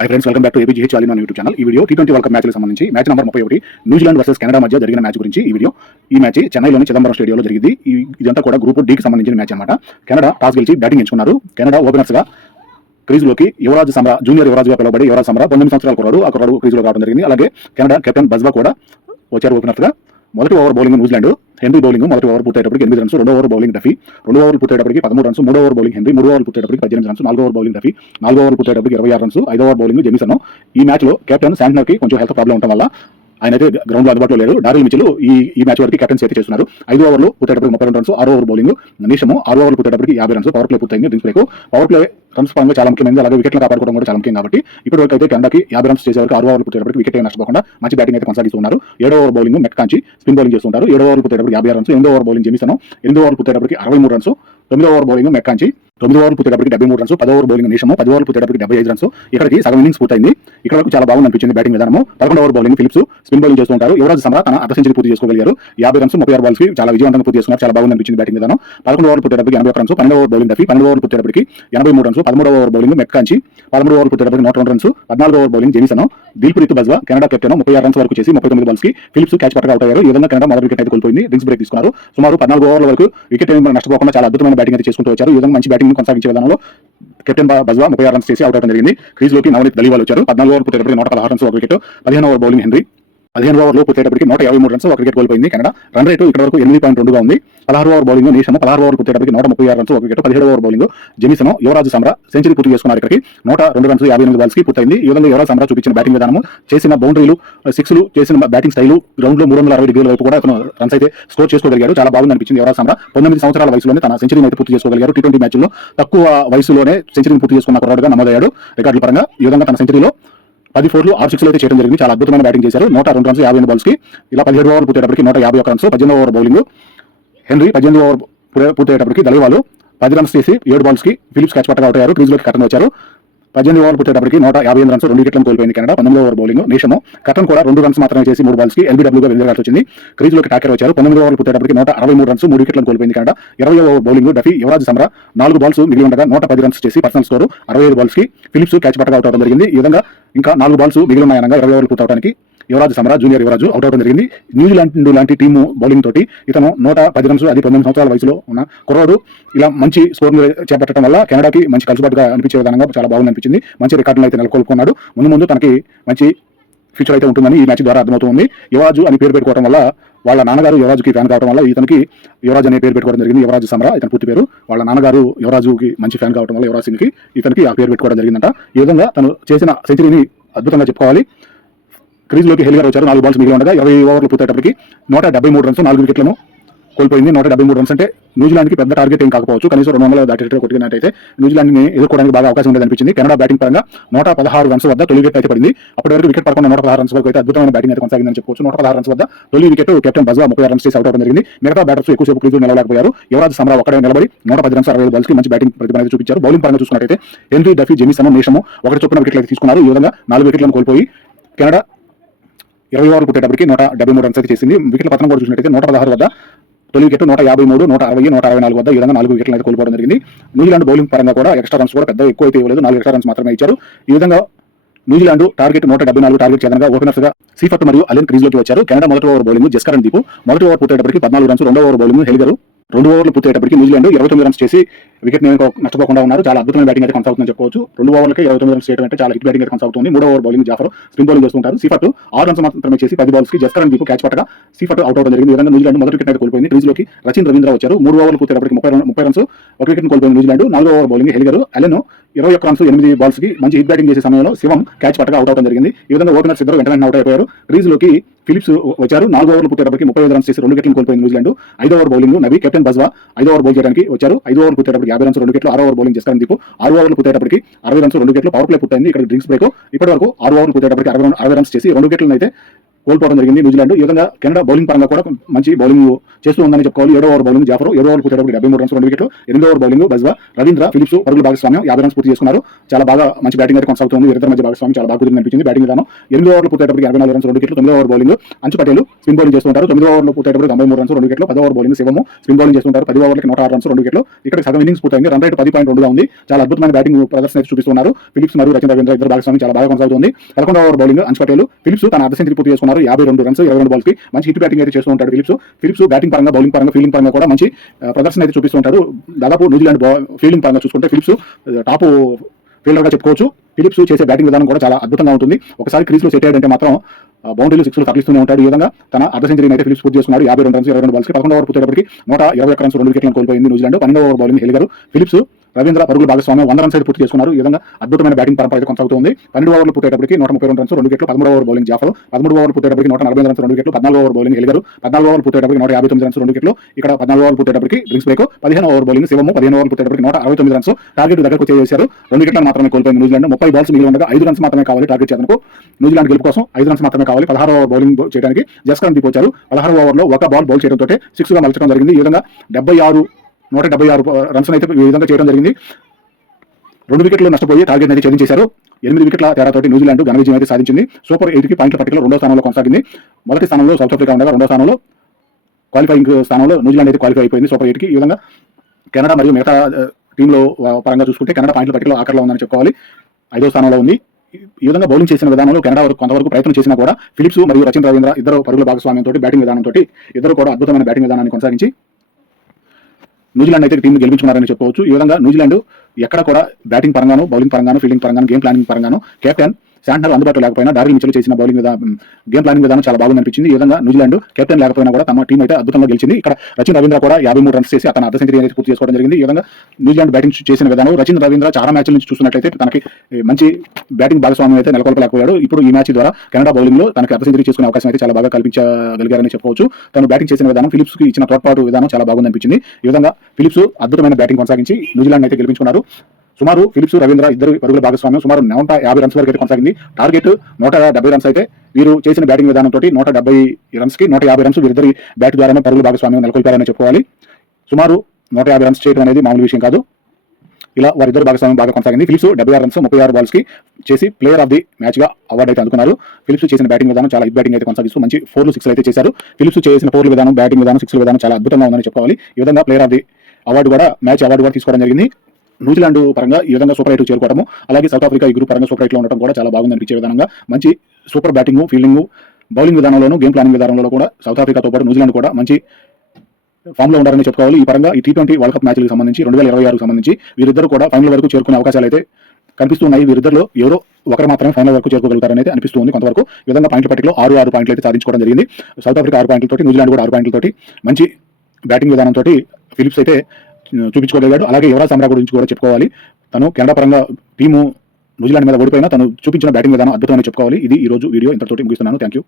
Hi friends, welcome back to APGH all in one YouTube channel. ఈ video T20 world cup మ్యాచ్లకు సంబంధించి match number 31 New Zealand versus Canada మధ్య జరిగిన match గురించి ఈ video. ఈ match చెన్నైలోని చిదంబరం స్టేడియంలో జరిగింది. ఇదంతా కూడా గ్రూప్ డి కి సంబంధించిన మ్యాచ్ అన్నమాట. కెనడా టాస్ గెలిచి బ్యాటింగ్ ఎంచుకున్నారు. కెనడా ఓపెనర్స్ గా క్రీజ్లోకి యువరాజ్ సమరా, జూనియర్ యువరాజ్గా పిలువబడి యువరాజ్ సమరా 19 సంవత్సరాల కుర్రాడు, ఆ కుర్రాడు క్రీజ్లో రావడం జరిగింది. అలాగే కెనడా కెప్టెన్ బజ్వా కూడా వచ్చారు ఓపెనర్స్ గా. మొదటి over bowling New Zealand henry bowling మొదటి ఓవర్ పూర్తయ్యేటప్పటికి 8 రన్స్, రెండో ఓవర్ బౌలింగ్ డఫీ, రెండో ఓవర్ పూర్తయ్యేటప్పటికి 13 రన్స్, మూడో ఓవర్ బౌలింగ్ హెన్రీ, మూడో ఓవర్ పూర్తయ్యేటప్పటికి 18 రన్స్, నాలుగో ఓవర్ బౌలింగ్ డఫీ, నాలుగో ఓవర్ పూర్తయ్యేటప్పటికి 26 రన్స్, ఐదో ఓవర్ బౌలింగ్ జెమిసన్. ఈ మ్యాచ్ లో కెప్టెన్ శాంట్నర్ కి కొంచెం హెల్త్ ప్రాబ్లం ఉండడం వల్ల ఆయన అయితే గ్రౌండ్ లో అందుబాటులో లేరు. డారిల్ మిచెల్ ఈ మ్యాచ్ వరకు కెప్టెన్సీ అయితే చేస్తున్నారు. 5 ఓవర్లు పూర్తయ్యేటప్పటికి 32 రన్స్, 6 ఓవర్ బౌలింగ్ నిషము, 6 ఓవర్లు పూర్తయ్యేటప్పటికి 50 రన్స్. పవర్ ప్లే పూర్తయింది. Drinks break. Power play runs పరంగా చాలా ముఖ్యమైనది. అలాగే వికెట్లు కాపాడుకోవడం కూడా చాలా ముఖ్యం కాబట్టి ఇప్పటి వరకు అయితే కెనడాకి 50 రన్స్ చేసేవరకు 6 ఓవర్లు పూర్తయ్యేటప్పటికి వికెట్ నష్టపోకుండా మంచి బ్యాటింగ్ అయితే కొనసాగిస్తున్నారు. 7 ఓవర్ బౌలింగ్ మెక్కాంచి స్పిన్ బౌలింగ్ చేస్తుంటారు. 7 ఓవర్లు పూర్తయ్యేటప్పటికి 56 రన్స్, 8 ఓవర్ బౌలింగ్ జెమిసన్, 8 ఓవర్లు పూర్తయ్యేటప్పటికి 63 రన్స్, 9 ఓవర్ బౌలింగ్ మెక్కాంచి 9 ఓవర్లు పూర్తయ్యేటప్పటికి 73 రన్స్, 10 ఓవర్ బౌలింగ్ నిషము, 10 ఓవర్లు పూర్తయ్యేటప్పటికి 75 రన్స్. ఇక్కడికి సగం ఇన్నింగ్స్ పూర్తయింది. ఇక్కడ వరకు చాలా బాగుంది అనిపించింది బ్యాటింగ్ విధానము. 11 over bowling Philips spin bowling చేస్తుంటారు. యువరాజ్ సమరా తన అర్ధ సెంచరీ పూర్తి చేసుకోగలిగారు. 50 రన్స్ 36 బాల్స్ కి చాలా విజయవంతంగా పూర్తి చేసుకున్నారు. చాలా బాగుంది అనిపించింది బ్యాటింగ్ విధానం. 11 ఓవర్ పూర్తయ్యేటప్పటికి 81 runs, 12 over bowling Duffy, 12 over పూర్తయ్యేటప్పటికి 83 runs, 13 over bowling McConchie 13 over పూర్తయ్యేటప్పటికి 102 runs, 14 over bowling Jamieson. Dilpreet Bajwa Canada captain 36 runs వరకు చేసి 39 బాల్స్ కి ఫిలిప్స్ క్యాచ్ పట్టగా అవుట్ అయ్యారు. ఈ విధంగా కెనడా మొదటి వికెట్ అయితే కోల్పోయింది. డ్రింక్స్ బ్రేక్ తీసుకున్నారు. సుమారు 14 ఓవర్ల వరకు వికెట్ నష్టపోకుండా చాలా అద్భుతమైన బ్యాటింగ్ అయితే చేసుకుంటూ వచ్చారు. ఈ విధంగా మంచి బ్యాటింగ్ కొనసాగించే విధానంలో కెప్టెన్ బజ్వా 36 రన్స్ చేసి అవుట్ అవడం జరిగింది. క్రీజ్లోకి నవనీత్ దలీవాల్ వచ్చారు. 14 ఓవర్ పూర్తయ్యేటప్పటికి 116 రన్స్, ఒక వికెట్. 15 ఓవర్ బౌలింగ్ హెన్రీ 15 ఓవర్లో పూర్తయ్యేటప్పటికి 153 రన్స్, ఒక వికెట్ కోల్పోయింది కెనడా. రన్ రేటు ఇక్కడ వరకు 8.2గా ఉంది. 16 ఓవర్ బౌలింగ్ నేషము, 16 ఓవర్ పూర్తయ్యేటప్పటికి 136 రన్స్, ఒక wicket. 17 over bowling Jamieson. Yuvraj Samra century పూర్తి చేసుకున్నారు. ఇక్కడికి 102 రన్స్ 58 బాల్స్ కి పూర్తయింది. ఈ విధంగా యువరాజ్ సమరా చూపించిన బ్యాటింగ్ విధానము, చేసిన బౌండరీలు, సిక్స్లు, చేసిన బ్యాటింగ్ స్టైలు, గ్రౌండ్ లో 360 డిగ్రీల వైపు కూడా అతను రన్స్ అయితే స్కోర్ చేసుకోగలిగాడు. చాలా బాగుంది అనిపించింది యువరాజ్ సమరా. 19 సంవత్సరాల వయసులోనే తన సెంచరీని అయితే పూర్తి చేసుకోగలిగారు. టీ20 మ్యాచ్లో తక్కువ వయసులోనే సెంచరీని పూర్తి చేసుకున్న కుర్రాడుగా నమోదయ్యాడు రికార్డుల పరంగా. ఈ విధంగా తన సెంచరీలో 10 4లు 6 6లు అయితే చేయడం జరిగింది. చాలా అద్భుతమైన బ్యాటింగ్ చేశారు. 102 రన్స్ 58 బాల్స్ కి. ఇలా 17 ఓవర్లు పూర్తయ్యేటప్పటికి 151 runs, 18 over bowling Henry, 18 over పూర్తయ్యేటప్పటికి దలీవాలు 10 రన్స్ చేసి 7 బాల్స్ కి ఫిలిప్స్ క్యాచ్ పట్టగా అవుట్ అయ్యారు. క్రీజ్లోకి కటన్ వచ్చారు. 18 ఓవర్ పూర్తయ్యేటప్పటికి 158 రన్స్, 2 వికెట్లను కోల్పోయింది కెనడా. 19 ఓవర్ బౌలింగ్ నేషము, కటన్ కూడా 2 రన్స్ మాత్రమే చేసి 3 బాల్స్ కి ఎల్బీడబ్ల్యూగా వెళ్లాల్సి వచ్చింది. క్రీజ్లోకి టాకర్ వచ్చారు. 19 ఓవర్లు పూర్తయ్యేటప్పటికి 163 రన్స్, 3 వికెట్లను కోల్పోయింది Canada. 20 over bowling Duffy, Yuvraj Samra 4 balls మిగిలి ఉండగా 110 రన్స్ చేసి పర్సనల్ స్కోర్ 65 బాల్స్ కి ఫిలిప్స్ క్యాచ్ పట్టగా అవుట్ అవడం జరిగింది. ఈ విధంగా ఇంకా 4 బాల్స్ మిగిలి ఉన్నాయనగా 20 ఓవర్లు పూర్తవడానికి యువరాజ్ సమరా, జూనియర్ యువరాజు అవుట్ అవడం జరిగింది. న్యూజిలాండ్ లాంటి టీము బౌలింగ్ తోటి ఇతను 110 రన్స్, అది 19 సంవత్సరాల వయసులో ఉన్న కుర్రాడు ఇలా మంచి స్కోర్ చేపట్టడం వల్ల కెనడాకి మంచి కలుసుబాటుగా అనిపించే విధంగా చాలా బాగుంది అనిపించింది. మంచి రికార్డులు అయితే నెలకొల్పుకున్నాడు. ముందు తనకి మంచి ఫ్యూచర్ అయితే ఉంటుందని ఈ మ్యాచ్ ద్వారా అర్థమవుతుంది. యువరాజు అని పేరు పెట్టుకోవడం వల్ల, వాళ్ళ నాన్నగారు యువరాజుకి ఫ్యాన్ కావడం వల్ల ఇతనికి యువరాజ్ అనే పేరు పెట్టుకోవడం జరిగింది. యువరాజ్ సమరా ఇతని పూర్తి పేరు. వాళ్ళ నాన్నగారు యువరాజుకి మంచి ఫ్యాన్ కావడం వల్ల యువరాజ్ సింగ్కి ఇతనికి ఆ పేరు పెట్టుకోవడం జరిగిందంట. ఈ విధంగా తను చేసిన సెంచరీని అద్భుతంగా చెప్పుకోవాలి. క్రీజ్లోకి హెలిగారు వచ్చారు. 4 బాల్స్ మిగిలి ఉండగా 20 ఓవర్లు పూర్తయ్యేటప్పటికి 173 రన్స్, 4 వికెట్లను కోల్పోయింది. 173 రన్స్ అంటే న్యూజిలాండ్కి పెద్ద టార్గెట్ ఏం కాకపోవచ్చు. కనీసం 200 దాటేటట్టు కొట్టినట్టయితే న్యూజిలాండ్ని ఎదుర్కోవడానికి బాగా అవకాశం ఉండేది అనిపించింది. కెనడా బ్యాటింగ్ పరంగా 116 రన్స్ వద్ద తొలి వికెట్ అయితే పడింది. అప్పటి వరకు వికెట్ పడకుండా 116 రన్స్ వరకు అయితే అద్భుతమైన బ్యాటింగ్ అయితే కొనసాగిందని చెప్పవచ్చు. 116 రన్స్ వద్ద తొలి వికెట్ కెప్టెన్ బజ్వా 36 రన్స్ చేసి అవుట్ అవడం జరిగింది. మిగతా బ్యాటర్స్ ఎక్కువసేపు క్రీజులు నిలవలేకపోయారు. యువరాజ్ సమరా ఒక్కడే నిలబడి 110 రన్స్ 60 బాల్స్ కి మంచి బ్యాటింగ్ ప్రతిభ అయితే చూపించారు. బౌలింగ్ పరంగా చూసుకున్నట్టయితే హెన్రీ, డఫీ, జెమిసన్, నేషము ఒకటి చొప్పున వికెట్లు అయితే తీసుకున్నారు. ఈ విధంగా 4 వికెట్లను కోల్పోయి కెనడా 20 ఓవర్లు పుట్టేటప్పటికి 173 రన్స్ అయితే చేసింది. వికెట్ల పతనం కూడా చూసినట్టయితే 116 వద్ద తొలి వికెట్, 153, 160, 164 వద్ద ఈ విధంగా 4 వికెట్లు అయితే కోల్పోవడం జరిగింది. న్యూజిలాండ్ బౌలింగ్ పరంగా కూడా ఎక్స్ట్రా రన్స్ కూడా పెద్ద ఎక్కువ అయితే ఇవ్వలేదు. 4 ఎక్స్ట్రా రన్స్ మాత్రమే ఇచ్చారు. ఈ విధంగా న్యూజిలాండ్ టార్గెట్ 174 టార్గెట్ చేయగా ఓపెనర్స్ గా సీఫర్ట్ మరియు అలెన్ క్రీజ్లోకి వచ్చారు. కెనడా మొదటి ఓవర్ బౌలింగ్ జస్కరణ్ దీపు, మొదటి ఓవర్ పూర్తయ్యేటప్పటికి 14 రన్స్, రెండో ఓవర్ బౌలింగ్ హెలిగరు, 2 ఓవర్లు పూర్తయ్యేటప్పటికి న్యూజిలాండ్ 29 రన్స్ చేసి వికెట్ నష్టపోకుండా ఉన్నారు. చాలా అద్భుతమైన బ్యాటింగ్ అయితే కొనసాగుతుందని చెప్పవచ్చు. 2 ఓవర్లకి 29 రన్స్ చేయడం అంటే చాలా హిట్ బ్యాటింగ్ అయితే కొనసాగుతుంది. 3వ over bowling Zafar spin bowling చేస్తుంటారు. సీఫర్ట్ 6 రన్స్ మాత్రమే చేసి 10 బాల్స్ కి జస్కరణ్ దీపు క్యాచ్ పట్టగా సీఫర్ట్ అవుట్ అవడం జరిగింది. ఈ విధంగా న్యూజిలాండ్ మొదటి వికెట్ అయితే కోల్పోయింది. క్రీజ్లోకి రచిన్ రవీంద్ర వచ్చారు. 3 ఓవర్లు పూర్తయ్యేటప్పటికి 30 రన్స్, ఒక వికెట్ కోల్పోయింది న్యూజిలాండ్. 4వ over bowling Heyliger, Allen 21 runs 8 balls కి మంచి హిట్ బ్యాటింగ్ చేసే సమయంలో శివం క్యాచ్ పట్టగా అవుట్ అవడం జరిగింది. ఈ విధంగా ఓపెనర్స్ ఇద్దరు వెంటనే అవుట్ అయిపోయారు. క్రీజ్లోకి ఫిలిప్స్ వచ్చారు. 4 ఓవర్లు పూర్తయ్యేటప్పటికి 35 రన్స్ చేసి 2 వికెట్లను కోల్పోయింది న్యూజిలాండ్. 5వ over bowling Nabi, captain Bajwa 5వ ఓవర్ బౌల్ చేయడానికి వచ్చారు. 5 ఓవర్లు పూర్తయ్యేటప్పటికి 50 రన్స్ 2 వికెట్లు. 6వ ఓవర్ బౌలింగ్ జస్కరణ్ దీపు 6 ఓవర్లు పూర్తయ్యేటప్పటికి 60 రన్స్ 2 వికెట్లు. పవర్ ప్లే పూర్తయింది. ఇక్కడ డ్రింక్స్ బ్రేక్. ఇప్పటి వరకు 6 ఓవర్లు పూర్తయ్యేటప్పటికి 60 రన్స్ చేసి 2 వికెట్లను అయితే కోల్పోవడం జరిగింది న్యూజిలాండ్. ఈ విధంగా కెనడా బౌలింగ్ పరంగా కూడా మంచి బౌలింగ్ చేస్తూ ఉందని చెప్పుకోవాలి. 7వ ఓవర్ బౌలింగ్ జాఫర్, 7వ ఓవర్ పూర్తయ్యేటప్పుడు 73 రన్స్ 2 వికెట్లు. 8వ over bowling Bajwa, Ravindra, Phillips పరుగుల భాగస్వామ్యం 50 రన్స్ పూర్తి చేసుకున్నారు. చాలా బాగా మంచి బ్యాటింగ్ అయితే కొనసాగుతుంది. వీరిద్దరి మధ్య భాగస్వామ్యం చాలా బాగా కుదిరింది అనిపించింది బ్యాటింగ్ విధానం. 8వ ఓవర్లో పూర్తయ్యేటప్పుడు 84 రన్స్ 2 వికెట్లు. 9వ ఓవర్ బౌలింగ్ అంచు పటేల్ స్పిన్ బౌలింగ్ చేస్తుంటారు. 9వ ఓవర్లో పూర్తయ్యేటప్పుడు 93 రన్స్ 2 వికెట్లు. 10వ ఓవర్ బౌలింగ్ శివము స్పిన్ బౌలింగ్ చేస్తుంటారు. 10వ ఓవర్కి 106 రన్స్ 2 వికెట్లు. ఇక్కడ సగం ఇన్నింగ్స్ పూర్తయింది. రన్ రేట్ 10.2గా ఉంది. చాలా అద్భుతమైన బ్యాటింగ్ ప్రదర్శన అయితే చూపిస్తున్నారు ఫిలిప్స్ మరియు రచిన్ రవీంద్ర. ఇద్దరు భాగస్వామ్యం చాలా బాగా కొనసాగుతుంది. 11వ ఓవర్ బౌలింగ్ అంచు పటేల్, ఫిలిప్స్ తన అర్ధ సెంచరీ పూర్తి చేసుకున్నారు. 52 రన్స్ 22 బాల్స్ కి మంచి హిట్ బ్యాటింగ్ అయితే చేస్తూ ఉంటాడు ఫిలిప్స్ బ్యాటింగ్ పరంగా, బౌలింగ్ పరంగా, ఫీల్డింగ్ పరంగా కూడా మంచి ప్రదర్శన అయితే చూపిస్తూ ఉంటారు. దాదాపు న్యూజిలాండ్ ఫీల్డింగ్ పరంగా చూసుకుంటే ఫిలిప్స్ టాప్ ఫీల్డర్ గా చెప్పుకోవచ్చు. ఫిలిప్స్ చేసే బ్యాటింగ్ విధానం కూడా చాలా అద్భుతంగా ఉంటుంది. ఒకసారి క్రీజ్ లో సెట్ అయ్యాడంటే మాత్రం బౌండరీలు 6లు తగిలిస్తూనే ఉంటాడు. ఈ విధంగా తన అర్ధ సెంచరీని అయితే ఫిలిప్స్ పూర్తి చేసుకున్నాడు. 52 రన్స్ 22 బాల్స్ కి. 11వ ఓవర్ పూర్తయ్యేటప్పటికి 121 రన్స్ 2 వికెట్లను కోల్పోయింది న్యూజిలాండ్. 12వ over bowling Heyliger, Phillips, Ravindra పరుగుల భాగస్వామ్యం 100 రన్స్ అయితే పూర్తి చేసుకున్నారు. ఈ విధంగా అద్భుతమైన బ్యాటింగ్ పరంపర అయితే కొనసాగుతుంది. 12వ ఓవర్లు పూర్తయ్యేటప్పటికి 132 రన్స్ 2 వికెట్లు. 13వ ఓవర్ బౌలింగ్ జాఫర్, 13వ ఓవర్ పూర్తయ్యేటప్పటికి 145 రన్స్ 2 వికెట్లు. 14వ ఓవర్ బౌలింగ్ హెలిగర్, 14వ ఓవర్ పూర్తయ్యేటప్పటికి 159 రన్స్ 2 వికెట్లు. ఇక్కడ 14వ ఓవర్ పూర్తయ్యేటప్పటికి డ్రింక్స్ బ్రేక్. 15వ ఓవర్ బౌలింగ్ శివము, 15వ ఓవర్ పూర్తయ్యేటప్పటికి 169 రన్స్ టార్గెట్ దగ్గరకు వచ్చేసారు. 2 వికెట్లను మాత్రమే కోల్పోయింది న్యూజిలాండ్. 30 బాల్స్ మిగిలి ఉండగా 5 రన్స్ మాత్రమే కావాలి టార్గెట్ చేయడానికి. న్యూజిలాండ్ గెలుపు కోసం 5 రన్స్ మాత్రమే కావాలి. 16వ ఓవర్ బౌలింగ్ చేయడానికి జస్కర్ దీప్ వచ్చారు. 16వ ఓవర్లో ఒక బాల్ బౌల్ చేయడంతో 6 గా మలచడం జరిగింది. ఈ విధంగా 176 రన్స్ అయితే ఈ విధంగా చేయడం జరిగింది. 2 వికెట్లు నష్టపోయి టార్గెట్ అయితే ఛేదించేశారు. 8 వికెట్ల తేడాతోటి న్యూజిలాండ్ ఘన విజయం అయితే సాధించింది. సూపర్ 8 కి పాయింట్ల పట్టికలో 2వ స్థానంలో కొనసాగింది. మొదటి స్థానంలో సౌత్ ఆఫ్రికా ఉండగా 2వ స్థానంలో క్వాలిఫైయింగ్ స్థానంలో న్యూజిలాండ్ అయితే క్వాలిఫై అయిపోయింది సూపర్ 8 కి. ఈ విధంగా కెనడా మరియు మిగతా టీంలో పరంగా చూసుకుంటే కెనడా పాయింట్ల పట్టికలో ఆఖరిలో ఉందని చెప్పుకోవాలి. 5వ స్థానంలో ఉంది. ఈ విధంగా బౌలింగ్ చేసిన విధానంలో కెనడా కొంతవరకు ప్రయత్నం చేసినా కూడా ఫిలిప్స్ మరియు రచిన్ రవీంద్ర ఇద్దరు పరుగుల భాగస్వామ్యంతో బ్యాటింగ్ విధానంతో ఇద్దరు కూడా అద్భుతమైన బ్యాటింగ్ విధానాన్ని కొనసాగించి న్యూజిలాండ్ అయితే టీం గెలిపించుకున్నారని చెప్పుకోవచ్చు. ఈ విధంగా న్యూజిలాండ్ ఎక్కడ కూడా బ్యాటింగ్ పరంగాను, బౌలింగ్ పరంగాను, ఫీల్డింగ్ పరంగాను, గేమ్ ప్లానింగ్ పరంగాను కెప్టెన్ శాంట్నర్ అందుబాటులో లేకపోయినా డారిల్ మిచెల్ చేసిన బౌలింగ్ గేమ్ ప్లానింగ్ విధానం చాలా బాగుంది అనిపించింది. ఈ విధంగా న్యూజిలాండ్ కెప్టెన్ లేకపోయినా కూడా తమ టీం అయితే అద్భుతంగా గెలిచింది. ఇక్కడ రచిన్ రవీంద్ర కూడా 53 రన్స్ చేసి అతను అర్ధ సెంచరీ అనేది పూర్తి చేసుకోవడం జరిగింది. ఈ విధంగా న్యూజిలాండ్ బ్యాటింగ్ చేసిన విధానం రచిన్ రవీంద్ర చాలా మ్యాచ్ల నుంచి చూస్తున్నట్లయితే తనకి మంచి బ్యాటింగ్ భాగస్వామ్యం అయితే నెలకొల్పలేకపోయాడు. ఇప్పుడు ఈ మ్యాచ్ ద్వారా కెనడా బౌలింగ్ లో తనకి అర్ధ సెంచరీ చేసుకునే అవకాశం అయితే చాలా బాగా కల్పించగలిగారని చెప్పుకోవచ్చు. తను బ్యాటింగ్ చేసిన విధానం, ఫిలిప్స్ కి ఇచ్చిన తోడ్పాటు విధానం చాలా బాగుంది అనిపించింది. ఈ విధంగా ఫిలిప్స్ అద్భుతమైన బ్యాటింగ్ కొనసాగించి న్యూజిలాండ్ అయితే గెలిపించుకున్నారు. సుమారు ఫిలిప్స్, రవీంద్ర ఇద్దరు పరుగుల భాగస్వామ్యం సుమారు 150 రన్స్ వరకు అయితే కొనసాగింది. టార్గెట్ 170 రన్స్ అయితే వీరు చేసిన బ్యాటింగ్ విధానంతో 170 రన్స్ కి 150 రన్స్ వీరిద్దరి బ్యాట్ ద్వారానే పరుగుల భాగస్వామ్యం నెలకొల్పారని చెప్పుకోవాలి. సుమారు 150 రన్స్ చేయడం అనేది మామూలు విషయం కాదు. ఇలా వారిద్దరు భాగస్వామ్యం బాగా కొనసాగింది. ఫిలిప్స్ 76 రన్స్ 36 బాల్స్ కి చేసి ప్లేయర్ ఆఫ్ ది మ్యాచ్ గా అవార్డు అయితే అందుకున్నారు. ఫిలిప్స్ చేసిన బ్యాటింగ్ విధానం చాలా హిట్ బ్యాటింగ్ అయితే కొనసాగిస్తూ మంచి 4లు 6లు అయితే చేశారు. ఫిలిప్స్ చేసిన 4ల విధానం, బ్యాటింగ్ విధానం, 6ల విధానం చాలా అద్భుతంగా ఉందని చెప్పుకోవాలి. ఈ విధంగా ప్లేయర్ ఆఫ్ ది అవార్డు కూడా, మ్యాచ్ అవార్డు కూడా తీసుకోవడం జరిగింది. న్యూజిలాండ్ పరంగా ఈ విధంగా సూపర్ 8 చేరుకోవడము, అలాగే సౌత్ ఆఫ్రికా ఈ గ్రూప్ పరంగా సూపర్ 8లో ఉండడం కూడా చాలా బాగుంది అనిపించే విధంగా మంచి సూపర్ బ్యాటింగ్, ఫీల్డింగ్, బౌలింగ్ విధానంలోనూ, గేమ్ ప్లానింగ్ విధానంలో కూడా సౌత్ ఆఫ్రికాతో పాటు న్యూజిలాండ్ కూడా మంచి ఫామ్ లో ఉండాలని చెప్పుకోవాలి. ఈ పరంగా ఈ T20 వరల్డ్ కప్ మ్యాచ్లకు సంబంధించి 2026 సంబంధించి వీరిద్దరు కూడా ఫైనల్ వరకు చేరుకునే అవకాశాలు అయితే కనిపిస్తున్నాయి. వీరిద్దరిలో ఎవరో ఒకరు మాత్రమే ఫైనల్ వరకు చేరుకోగలుగుతారని అయితే అనిపిస్తుంది కొంతవరకు. ఈ విధంగా పాయింట్ల పట్టికలో 6 పాయింట్లు అయితే సాధించుకోవడం జరిగింది. సౌత్ ఆఫ్రికా 6 పాయింట్లతోటి, న్యూజిలాండ్ కూడా 6 పాయింట్లతోటి మంచి బ్యాటింగ్ విధానంతో ఫిలిప్స్ అయితే చూపించుకోగలిగాడు. అలాగే యువరాజ్ సమ్రా గురించి కూడా చెప్పుకోవాలి. తను కెనడా పరంగా టీము న్యూజిలాండ్ మీద ఓడిపోయినా తను చూపించిన బ్యాటింగ్ విధానం అద్భుతమని చెప్పుకోవాలి. ఇది ఈ రోజు వీడియో ఇంతటితోటి ముగిస్తున్నాను. Thank you.